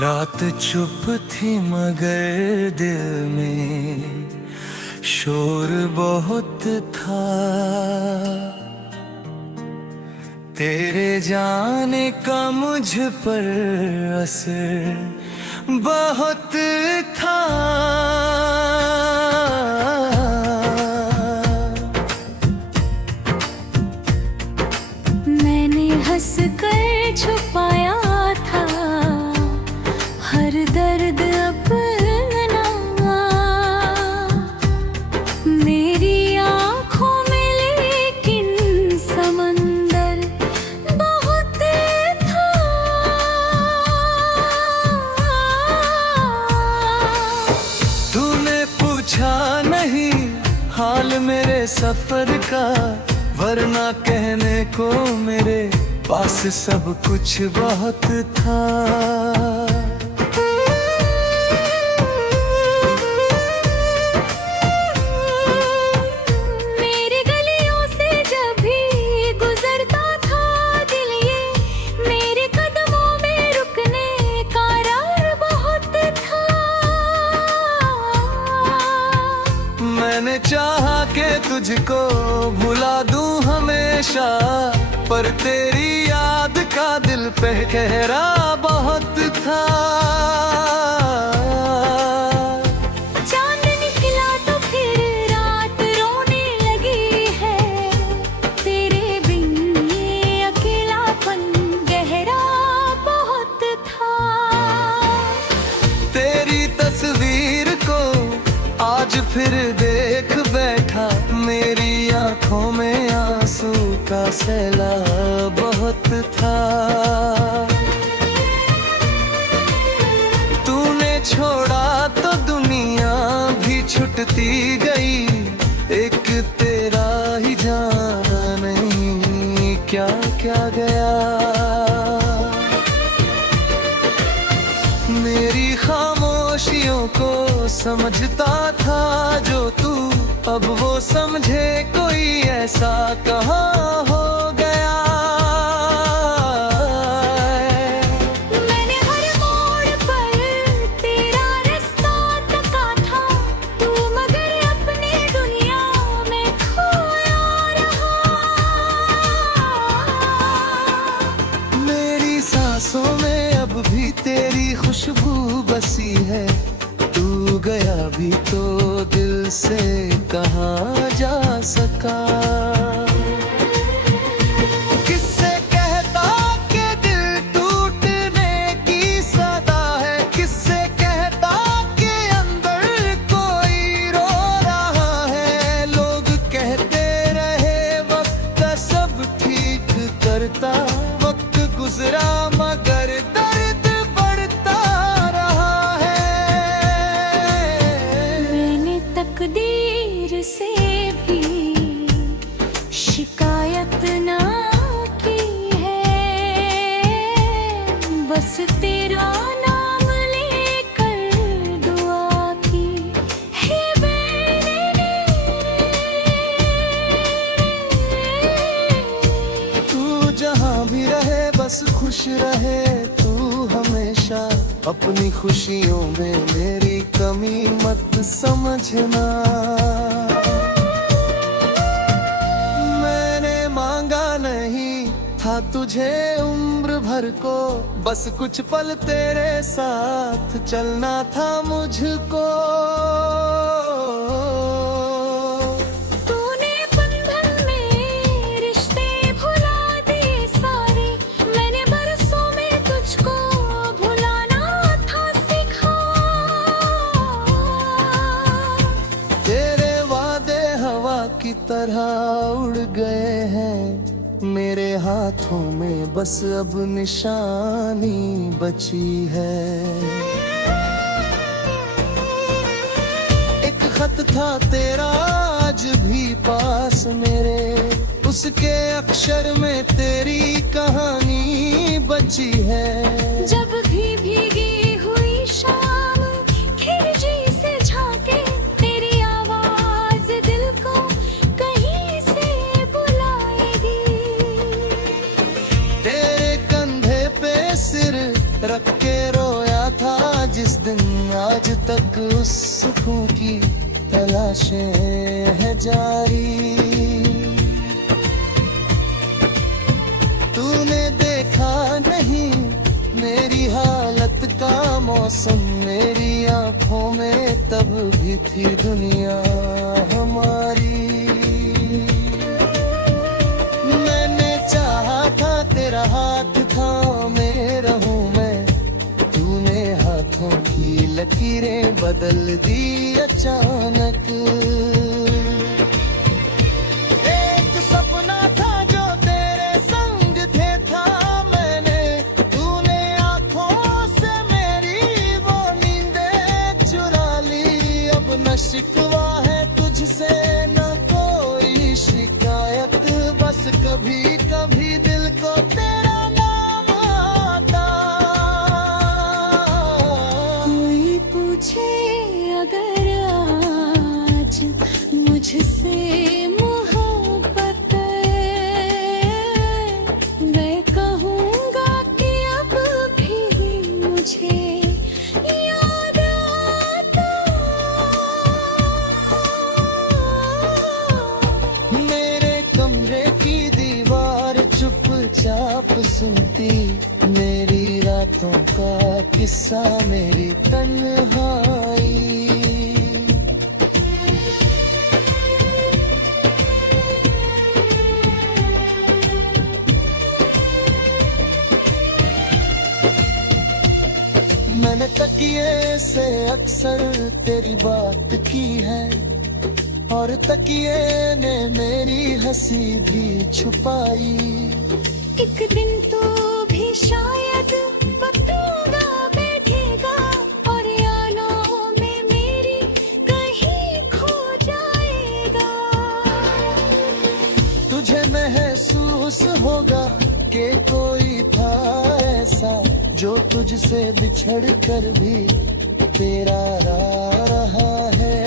रात चुप थी मगर दिल में शोर बहुत था। तेरे जाने का मुझ पर असर बहुत था। मैंने हंस कर छुपाया था हर दर्द अपना। मेरी आँखों में लेकिन समंदर बहुत था। तूने पूछा नहीं हाल मेरे सफर का, वरना कहने को मेरे पास सब कुछ बहुत था। मेरी गलियों से जब भी गुजरता था दिल, ये मेरे कदमों में रुकने का रार बहुत था। मैंने चाहा कि तुझको भुला दूं हमेशा, पर तेरी याद का दिल पे गहरा बहुत था। चांद निकला तो फिर रात रोने लगी है। तेरे बिन ये अकेलापन गहरा बहुत था। तेरी तस्वीर को आज फिर देख बैठा, मेरी आंखों में आंसू का सैलाब बहुत था। तूने छोड़ा तो दुनिया भी छुटती गई, एक तेरा ही जाना नहीं क्या क्या गया। मेरी खामोशियों को समझता था जो तू, अब वो समझे कोई ऐसा कहाँ हो गया। मैंने हर मोड़ पर तेरा रास्ता तका था, तू मगर अपनी दुनिया में खोया रहा। मेरी सांसों में अब भी तेरी खुशबू बसी है, तू गया भी तो दिल से कहाँ जा सका। किससे कहता कि दिल टूटने की सदा है, किससे कहता कि अंदर कोई रो रहा है। लोग कहते रहे वक्त सब ठीक करता, वक्त गुजरा मगर दर्द बढ़ता रहा है। मैंने तकदीर से भी शिकायत ना की है, बस तेरा नाम लेकर दुआ की है मैंने। तू जहाँ भी रहे बस खुश रहे तू हमेशा, अपनी खुशियों में मेरी कमी मत समझना। मैंने मांगा नहीं था तुझे उम्र भर को, बस कुछ पल तेरे साथ चलना था मुझको। तूने बंधन में रिश्ते भुला दिए सारे, मैंने बरसों में तुझको भुलाना था सीखा। तेरे वादे हवा की तरह उड़ गए हैं, मेरे हाथों में बस अब निशानी बची है। एक खत था तेरा आज भी पास मेरे, उसके अक्षर में तेरी कहानी बची है। जब भी भीगी हुई शाम खिड़की से झांके, तेरी आवाज दिल को कहीं से बुलाएगी। तेरे कंधे पे सिर रख के रोया तक उस सुकून की तलाशें हैं जारी। तूने देखा नहीं मेरी हालत का मौसम, मेरी आंखों में तब भी थी दुनिया हमारी। मैंने चाहा था तेरा हाथ थामे रहूं मैं, तूने हाथों की लकीरें बदल दी अचानक। एक सपना था जो तेरे संग थे था मैंने, तूने आंखों से मेरी वो नींदें चुरा ली। अब न शिकवा है तुझसे न कोई शिकायत, बस कभी कभी दिल को तेरा नाम आता। कोई पूछे अगर आज मुझसे मोहब्बत है, मैं कहूँगा कि अब भी मुझे याद आता। मेरे कमरे की दीवार चुपचाप सुनती मेरी रातों का किस्सा, मेरी तन्हाई। मैंने तकिए से अक्सर तेरी बात की है, और तकिए ने मेरी हंसी भी छुपाई। एक दिन तो भी शायद बतूंगा बैठेगा, और यादों में मेरी कहीं खो जाएगा। तुझे महसूस होगा कि कोई था ऐसा जो तुझसे बिछड़ कर भी तेरा रहा है।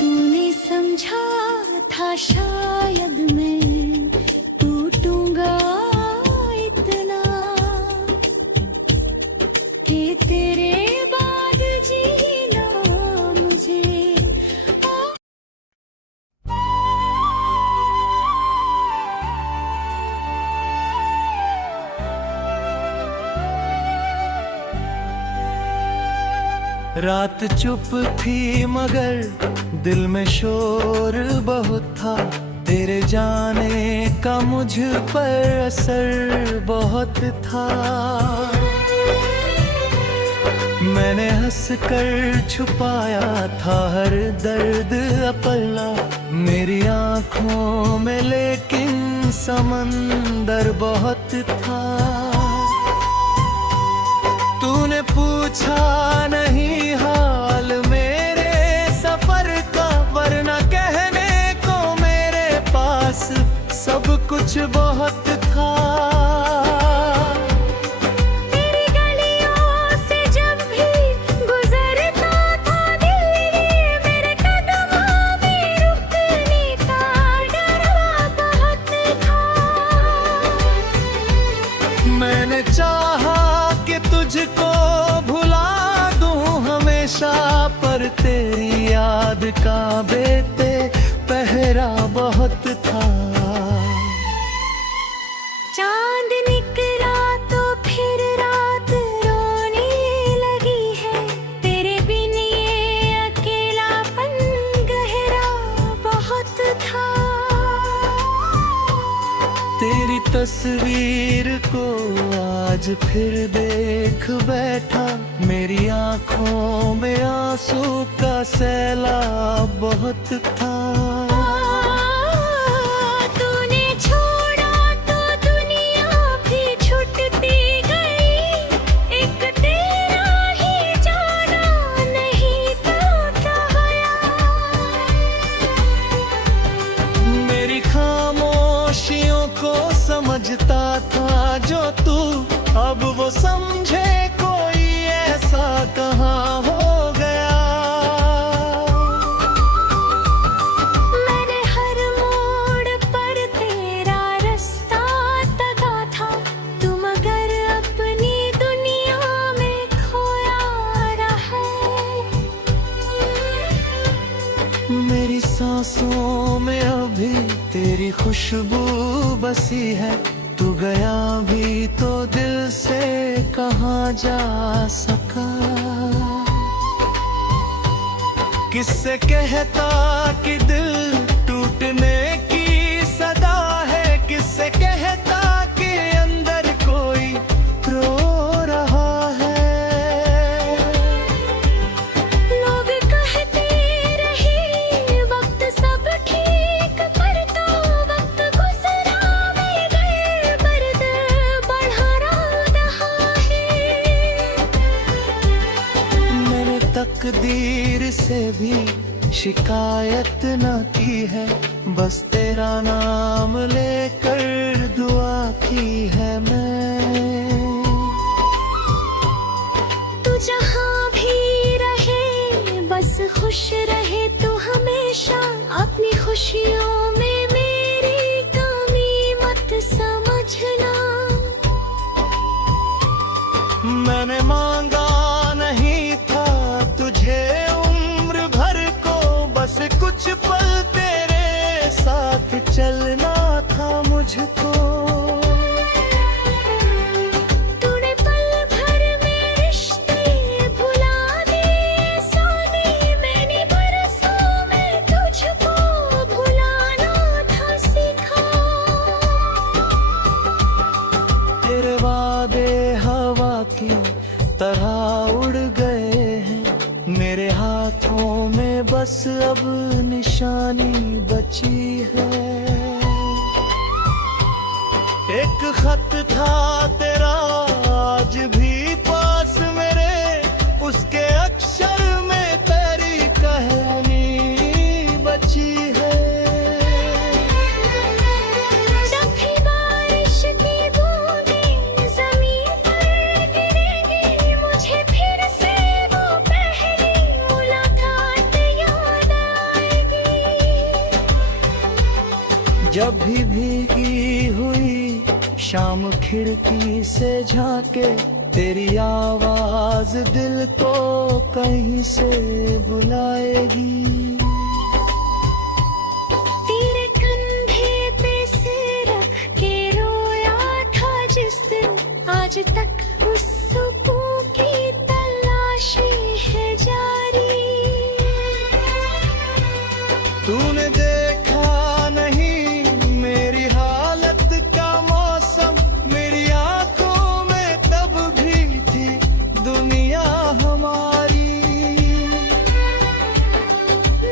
तूने समझा था शायद मैं टूटूंगा इतना, कि तेरे बाद जीना मुझे रात चुप थी मगर दिल में शोर बहुत था, तेरे जाने का मुझ पर असर बहुत था। मैंने हंस कर छुपाया था हर दर्द अपना मेरी आंखों में, लेकिन समंदर बहुत था। तूने पूछा नहीं हाल मेरे सफर का, वरना कहने को मेरे पास सब कुछ बहुत था। तेरी गलियों से जब भी गुजरता था दिल, मेरे कदमों में रुकने का डर बहुत था। मैंने चाहा कि तुझको भुला दूं हमेशा, पर तेरी याद का बेते पहरा बहुत था। चांद निकला तो फिर रात रोने लगी है, तेरे बिन ये अकेलापन गहरा बहुत था। तेरी तस्वीर को आज फिर देख बैठा, मेरी आंखों में आंसू का सैलाब बहुत था। तूने छोड़ा तो दुनिया भी छूटती गई, एक तेरा ही जाना नहीं तो क्या गया। मेरी खामोशियों को समझता था जो तू, अब वो समझे कोई ऐसा कहाँ हो गया। मैंने हर मोड़ पर तेरा रास्ता तका था, तुम अगर अपनी दुनिया मेरी सांसों में अभी तेरी खुशबू बसी है। तू गया भी तो दिल से कहाँ जा सका। किससे कहता कि दिल टूटने की सदा है। किससे कहता कि अंदर कोई रो रहा है। लोग कहते रहे वक्त सब ठीक करता, वक्त गुजरा में गए दर्द बढ़ा रहा है। मैंने तकदीर से भी शिकायत न की है। बस तेरा नाम लेकर दुआ की है मैं। तू जहाँ भी रहे बस खुश रहे तू हमेशा। अपनी खुशियों में मेरी कमी मत समझना। मैंने मांगा नहीं था तुझे उम्र भर को। बस कुछ पल तेरे साथ चलना था मुझको। तूने पल भर में रिश्ते भुला दिए सोने। मैंने बरसों में तुझको भुलाना था सीखा। तेरे वादे हवा की तरह उड़ गए हैं। मेरे हाथों में बस अब निशानी बची है। एक खत था तेरा आज भी पास मेरे। उसके अक्षर में तेरी कहानी बची है। जब भी बारिश की बूंदें ज़मीन पर गिरेंगी, मुझे फिर से वो पहली मुलाकात याद आएगी। जब भी भीगी हुई शाम खिड़की से झांके। तेरी आवाज दिल को कहीं से बुलाएगी। तेरे कंधे पे सिर रख के रोया था जिस दिन, आज तक उस सुकून की तलाशी है जारी। तूने देखा नहीं मेरी हालत का मौसम। मेरी आंखों में तब भी थी दुनिया हमारी।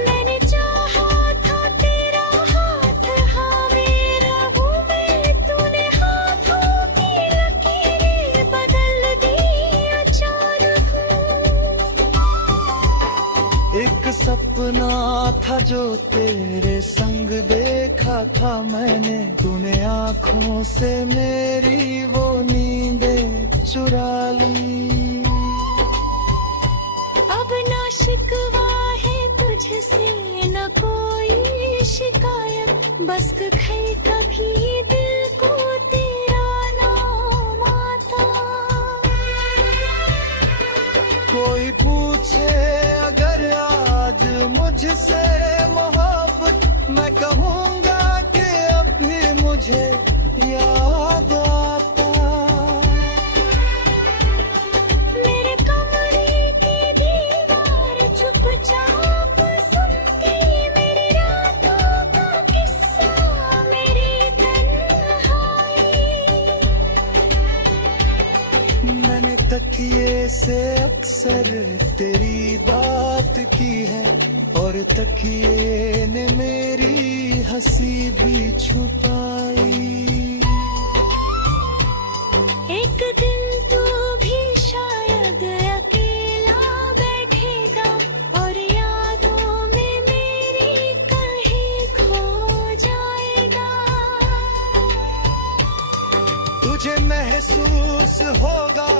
मैंने चाहा था तेरा हाथ हाँ मेरा हूँ मैं। तूने हाथों की लकीरें बदल दी अचानक। एक सपना था जो तेरे संग देखा था मैंने। तूने आंखों से मेरी वो नींदें चुरा ली। अब ना शिकवा है तुझसे न कोई शिकायत। बस है कभी दिल को तेरा नाम आता। कोई पूछे अगर आज मुझसे मोहब्बत, मैं कहूँगा कि अब भी मुझे याद आता। मेरे कमरे की दीवार चुपचाप सुनती मेरी रातों का किस्सा, मेरी तन्हाई। मैंने तकिए से अक्सर तेरी बात की है। और तकिए ने मेरी हंसी भी छुपाई। एक दिन तू भी शायद अकेला बैठेगा और यादों में मेरी कहीं खो जाएगा। तुझे महसूस होगा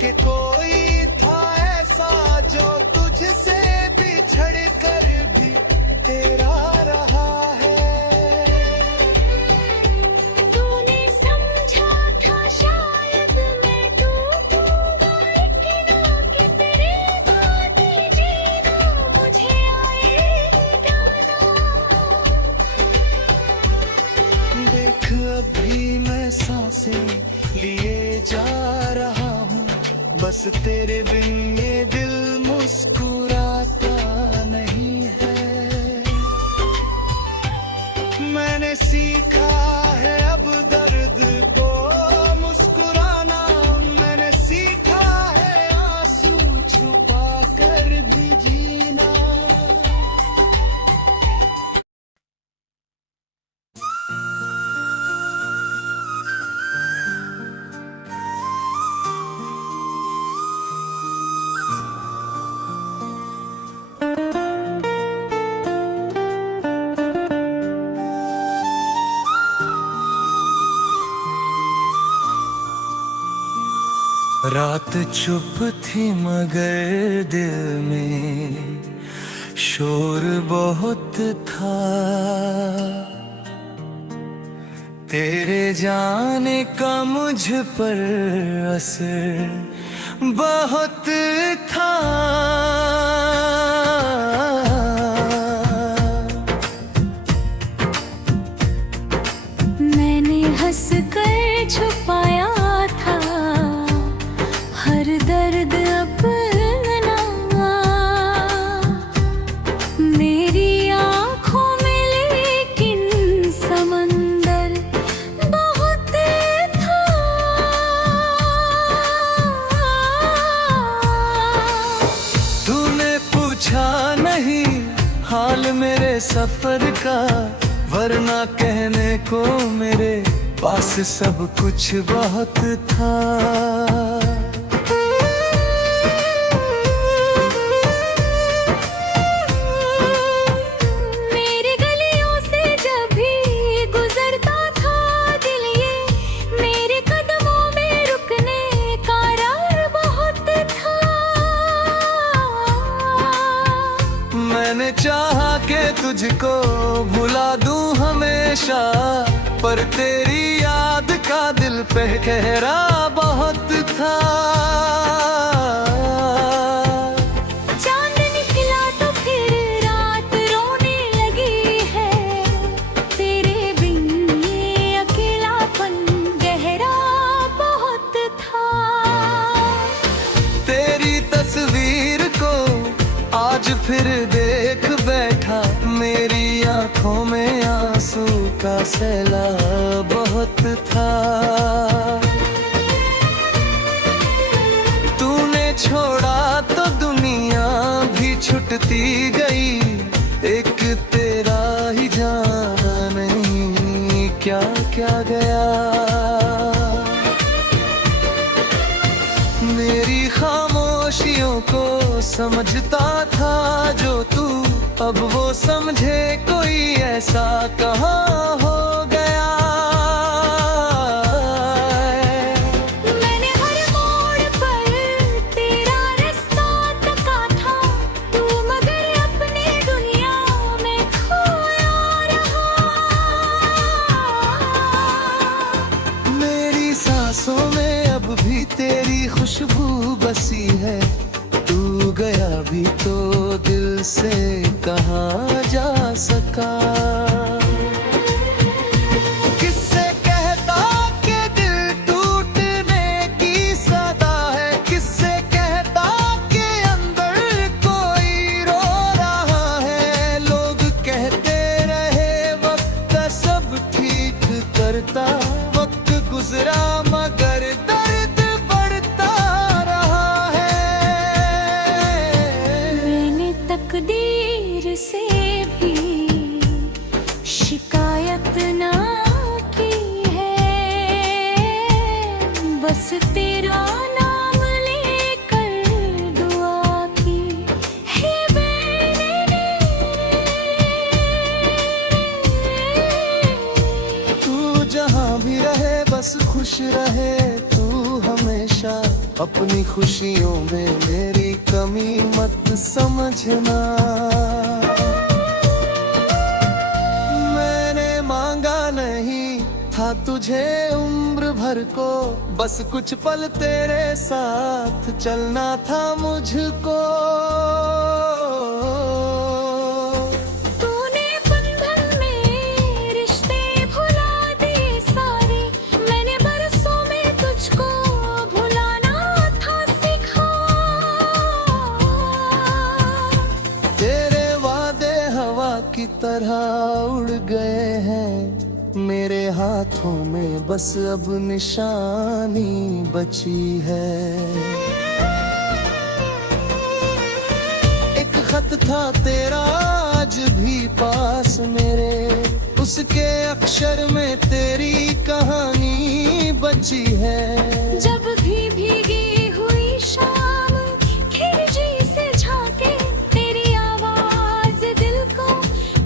कि कोई था ऐसा जो तुझसे बिछड़ कर भी तेरा रहा है। तूने समझा था शायद मैं टूटूंगा, लेकिन आके तेरे बाद जीना मुझे आएगा। बस तेरे बिन ये दिल मुस्कुराता नहीं है। मैंने सीखा है अब दर्द को मुस्कुराना, मैंने सीखा है आंसू छुपा कर भी जीना। रात चुप थी मगर दिल में शोर बहुत था। तेरे जाने का मुझ पर असर बहुत था। मैंने हंस कर छुपाया था हर दर्द अपना। मेरी आँखों में लेकिन समंदर बहुत था। तूने पूछा नहीं हाल मेरे सफर का, वरना कहने को मेरे पास सब कुछ बहुत था। मेरी गलियों से जब भी गुजरता था दिल, ये मेरे कदमों में रुकने का रार बहुत था। मैंने चाहा कि तुझको भुला दूं हमेशा, पर तेरी याद का दिल पे गहरा बहुत था। चांद निकला तो फिर रात रोने लगी है। तेरे बिन ये अकेलापन गहरा बहुत था। तेरी तस्वीर को आज फिर देख बैठा, मेरी आंखों में आंसू का सैलाब बहुत था। तूने छोड़ा तो दुनिया भी छुटती गई, एक तेरा ही जाना नहीं क्या क्या गया। मेरी खामोशियों को समझता था जो तू, अब वो समझे कोई ऐसा कहाँ हो गया। मैंने हर मोड़ पर तेरा रास्ता तका था, तू मगर अपनी दुनिया में खोया रहा। मेरी सांसों में अब भी तेरी खुशबू बसी है, तू गया भी तो दिल से कहाँ जा सका। किससे कहता कि दिल टूटने की सदा है, किससे कहता कि अंदर कोई रो रहा है। लोग कहते रहे वक्त सब ठीक करता, वक्त गुजरा मगर दर्द बढ़ता रहा है। मैंने तकदीर से भी शिकायत ना की है, बस तेरा नाम लेकर दुआ की है मैंने। तू जहाँ भी रहे बस खुश रहे तू हमेशा, अपनी खुशियों में मेरी कमी मत समझना। मैंने मांगा नहीं था तुझे उम्र भर को, बस कुछ पल तेरे साथ चलना था मुझको। तूने बंधन में रिश्ते भुला दिए सारे, मैंने बरसों में तुझको भुलाना था सिखाया। तरह उड़ गए हैं। मेरे हाथों में बस अब निशानी बची है। एक खत था तेरा आज भी पास मेरे, उसके अक्षर में तेरी कहानी बची है। जब भी भीगी हुई शाम खिड़की से झांके, तेरी आवाज दिल को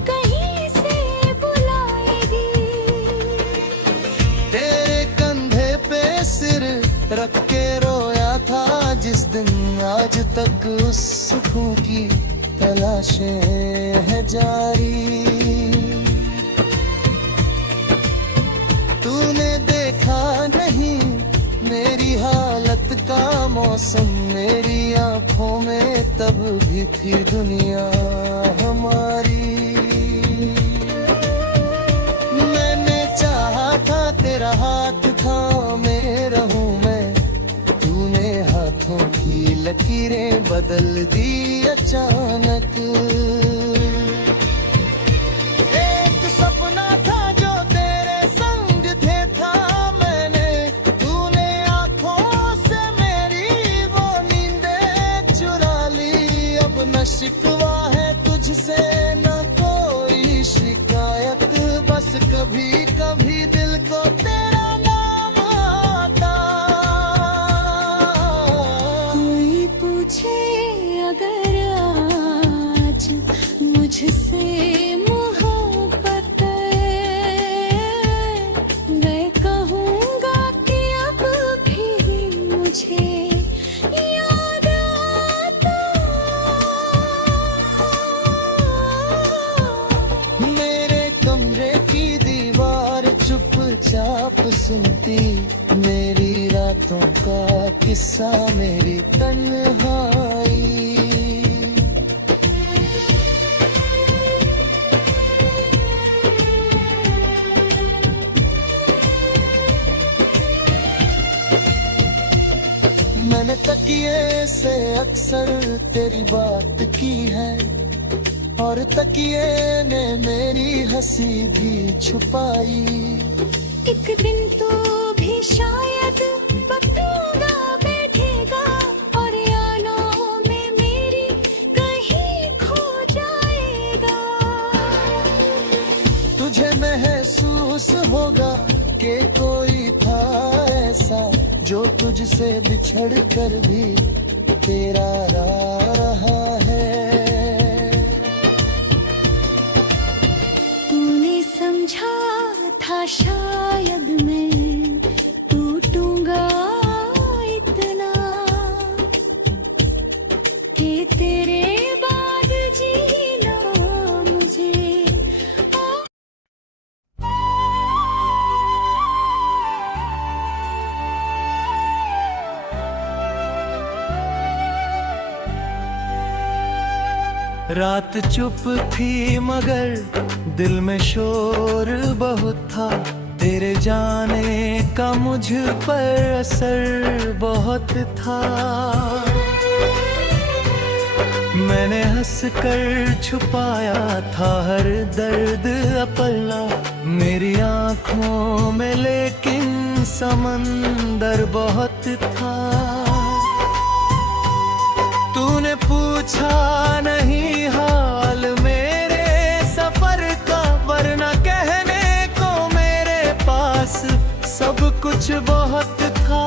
कहीं से बुलाएगी। तेरे कंधे पे सिर रख के रोया था जिस दिन, आज तक उस सुकून की तलाशें है जारी। तूने देखा नहीं मेरी हालत का मौसम, मेरी आंखों में तब भी थी दुनिया हमारी। मैंने चाहा था तेरा हाथ थामे रहूं मैं, तूने हाथों की लकीरें बदल दी अचानक। एक सपना था जो तेरे संग थे था मैंने, तूने आंखों से मेरी वो नींदें चुरा ली। अब न शिकवा है तुझसे न कोई शिकायत, बस कभी कभी दिल को तेरा नाम आता। कोई पूछे अगर आज मुझसे मोहब्बत है, मैं कहूँगा कि अब भी मुझे याद आता। मेरे कमरे की दीवार चुपचाप सुनती मेरी रातों का किस्सा, मेरी तन्हाई। मैंने तकिए से अक्सर तेरी बात की है, और तकिए ने मेरी हंसी भी छुपाई। एक दिन तो भी शायद बतूंगा बैठेगा, और यानों में मेरी कहीं खो जाएगा। तुझे महसूस होगा कि कोई था ऐसा जो तुझसे बिछड़ कर भी तेरा रहा है। तूने समझा था शायद मैं टूटूंगा इतना, कि तेरे बाद जीना मुझे रात चुप थी मगर दिल में शोर बहुत था, तेरे जाने का मुझ पर असर बहुत था। मैंने हंस कर छुपाया था हर दर्द अपना मेरी आंखों में, लेकिन समंदर बहुत था। तूने पूछा नहीं हाल मेरे सफर का, वरना कहने को मेरे पास सब कुछ बहुत था।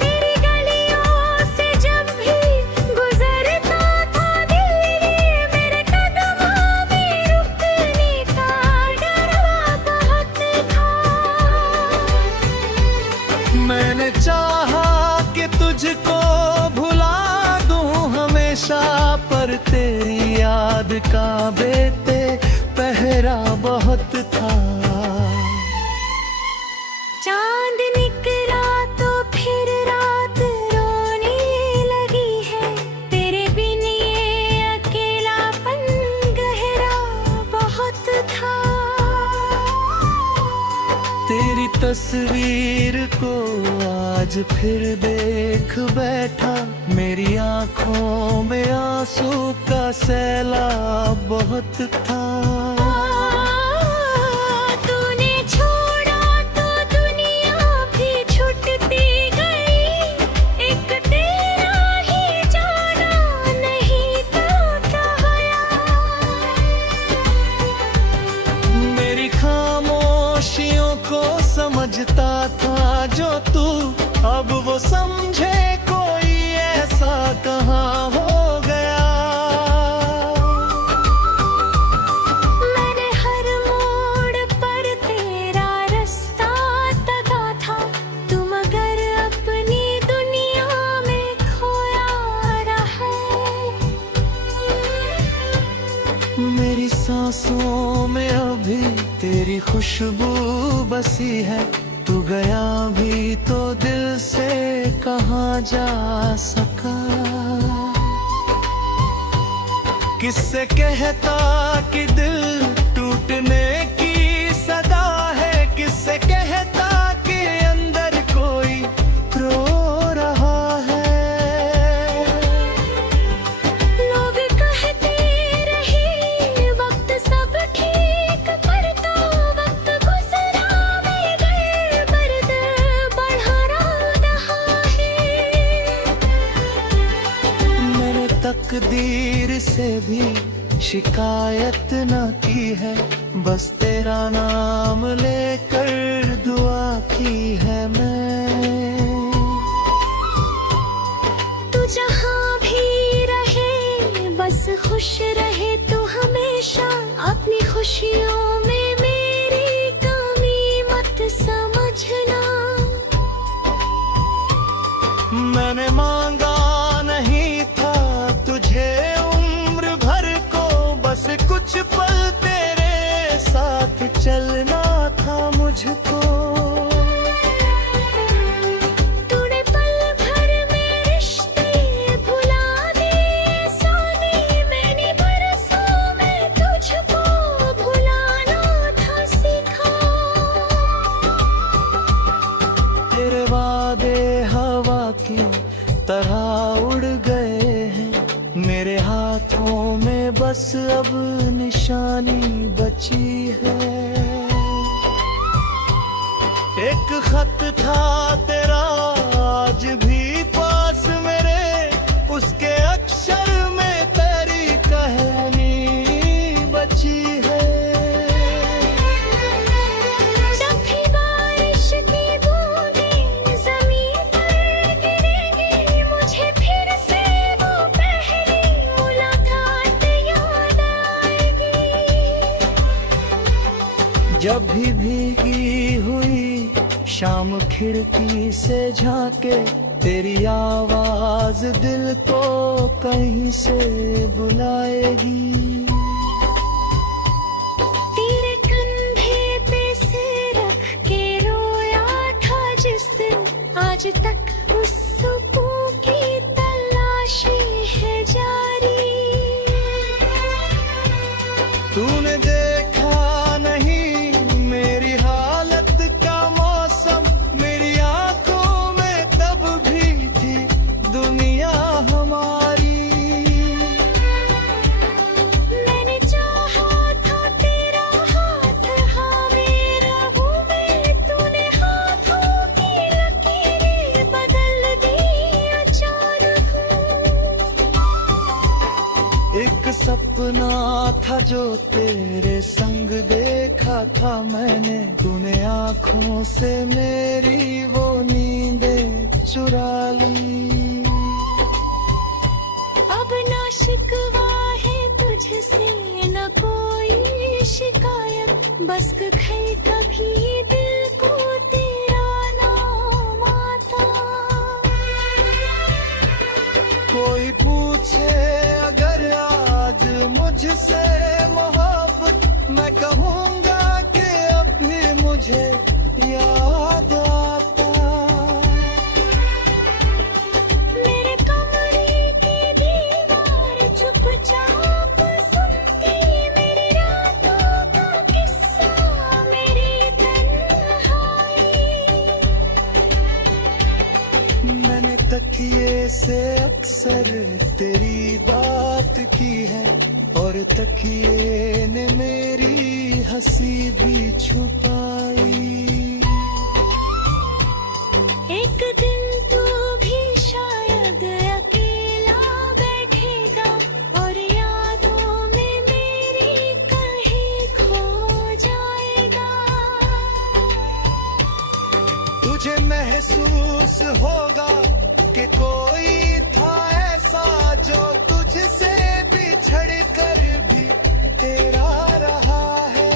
तेरी गलियों से जब भी गुजरता था दिल, मेरे कदमों में रुकने का डर बहुत था। मैंने चाहा कि तुझको भुला दूं हमेशा, पर तेरी याद का बेटे पहरा बहुत था। चांद निकला तो फिर रात रोने लगी है, तेरे बिन ये अकेलापन गहरा बहुत था। तेरी तस्वीर को आज फिर देख बैठा, मेरी आंखों में आंसू का सैलाब बहुत था। तूने छोड़ा तो दुनिया भी छूटती गई, एक तेरा ही जाना नहीं तो क्या होया। मेरी खामोशियों को समझता था जो तू, अब वो समझे कोई ऐसा कहाँ हो गया। मैंने हर मोड़ पर तेरा रास्ता तका था, तू मगर अपनी दुनिया में खोया रहा है। मेरी सांसों में अभी तेरी खुशबू बसी है, तू गया भी तो दिल से कहाँ जा सका। किससे कहता कि दिल टूटने की सदा है, किससे कहता कि अंदर कोई रो रहा है। लोग कहते रहे वक्त सब ठीक करता, वक्त गुजरा में गए दर्द बढ़ा रहा है। मैंने तकदीर से भी शिकायत न की है, बस तेरा नाम लेकर दुआ की है मैं। तू जहाँ भी रहे बस खुश रहे तू हमेशा, अपनी खुशियों में मेरी कमी मत समझना। मैंने मांगा नहीं था तुझे उम्र भर को, बस कुछ पल तेरे साथ चलना था मुझको। तूने पल भर में रिश्ते भुला दिए सोनी, मैंने बरसों में तुझको भुलाना था सीखा। तेरे वादे हवा की तरह उड़ गए हैं, मेरे हाथों में बस अब निशानी बची है। एक खत था तेरा आज भी पास मेरे, उसके अक्षर में तेरी कहानी बची है। जब भी बारिश की बूंदें ज़मीन पर गिरेंगी, मुझे फिर से वो पहली मुलाकात याद आएगी। जब भी भीगी हुई शाम खिड़की से झांके, तेरी आवाज दिल को कहीं से बुलाएगी। तेरे कंधे पे सिर रख के रोया था जिस दिन, आज तक उस सुकून की तलाशी है जारी। तूने देखा नहीं मेरी हालत का मौसम, मेरी आंखों में तब भी थी दुनिया हमारी। मैंने चाहा था तेरा हाथ हाँ मेरा हूँ मैं, तूने हाथों की लकीरें बदल दी अचानक। एक सपना था जो तेरे संग देखा था मैंने, तूने आंखों से मेरी वो नींदें चुरा ली। अब ना शिकवा है तुझसे न कोई शिकायत, बस कहीं कभी दिल को तेरा नाम आता। कोई पूछे अगर आज मुझसे मोहब्बत, मैं कहूँगा कि अब भी मुझे याद आता। मेरे कमरे की दीवार चुपचाप सुनती, मेरी रातों का किस्सा मेरी तन्हाई। असर तेरी बात की है, और तकिए ने मेरी हंसी भी छुपाई। एक दिन तू भी शायद अकेला बैठेगा, और यादों में मेरी कहीं खो जाएगा। तुझे महसूस होगा कि कोई था ऐसा जो तुझसे बिछड़ कर भी तेरा रहा है।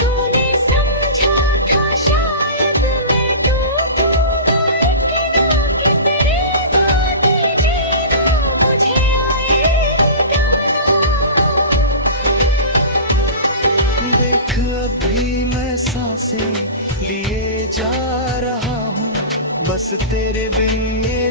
तूने समझा था शायद मैं टूटूंगा, लेकिन आके तेरे बाद जीना मुझे आएगा ना। देख अभी मैं सांसें लिए जा रहा हूँ, बस तेरे बिन ये